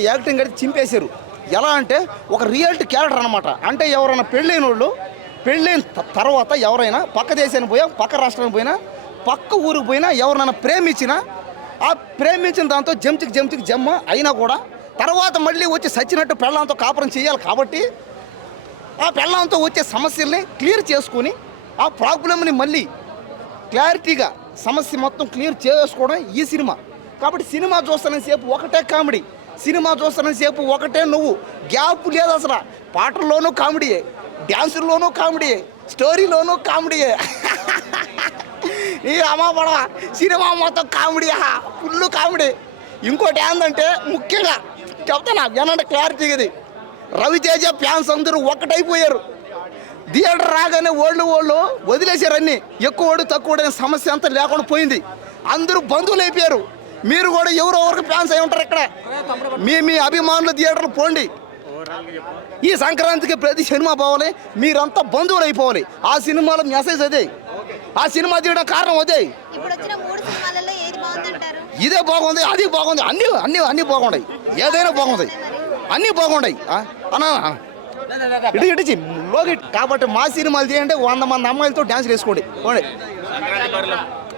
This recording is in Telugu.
యాక్టింగ్ అయితే చింపేశారు. ఎలా అంటే ఒక రియాలిటీ క్యారెక్టర్ అనమాట. అంటే ఎవరైనా పెళ్ళైన వాళ్ళు పెళ్ళైన తర్వాత ఎవరైనా పక్క దేశానికి పోయా, పక్క రాష్ట్రానికి పోయినా, పక్క ఊరికి పోయినా, ఎవరినైనా ప్రేమించినా ఆ ప్రేమించిన దాంతో జంతికి జమ్మ అయినా కూడా తర్వాత మళ్ళీ వచ్చి సచ్చినట్టు పెళ్ళంతో కాపురం చేయాలి. కాబట్టి ఆ పెళ్ళంతో వచ్చే సమస్యల్ని క్లియర్ చేసుకొని ఆ ప్రాబ్లమ్ని మళ్ళీ క్లారిటీగా సమస్య మొత్తం క్లియర్ చేసుకోవడం ఈ సినిమా. కాబట్టి సినిమా చూస్తానని సేపు ఒకటే కామెడీ, సినిమా చూస్తానని సేపు ఒకటే నువ్వు, గ్యాప్ లేదు అసలు. పాటల్లోనూ కామెడీయే, డ్యాన్సుల్లోనూ కామెడీయే, స్టోరీలోనూ కామెడీయే. ఈ అమ్మ పడవ సినిమా మొత్తం కామెడీ, ఫుల్ కామెడీ. ఇంకోటి ఏంటంటే ముఖ్యంగా చెప్తాను ఏనంటే క్లారిటీగా, ఇది రవితేజ ఫ్యాన్స్ అందరూ ఒకటైపోయారు. థియేటర్ రాగానే ఓళ్ళు వదిలేశారు. అన్నీ ఎక్కువడు తక్కువడు అనే సమస్య అంతా లేకుండా పోయింది. అందరూ బంధువులు అయిపోయారు. మీరు కూడా ఎవరో ఒకరికి ఫ్యాన్స్ అయి ఉంటారు. ఇక్కడ మీ అభిమానులు థియేటర్లు పోండి. ఈ సంక్రాంతికి ప్రతి సినిమా పోవాలి, మీరంతా బంధువులు అయిపోవాలి. ఆ సినిమాలో మెసేజ్ అదే, ఆ సినిమా తీయడం కారణం అదే. ఇదే బాగుంది, అది బాగుంది, అన్నీ బాగున్నాయి. ఏదైనా బాగుంది, అన్నీ బాగున్నాయి అన్నా. ఇటు లోకి. కాబట్టి మా సినిమాలు తీయండి, 100 మంది అమ్మాయిలతో డ్యాన్స్ వేసుకోండి.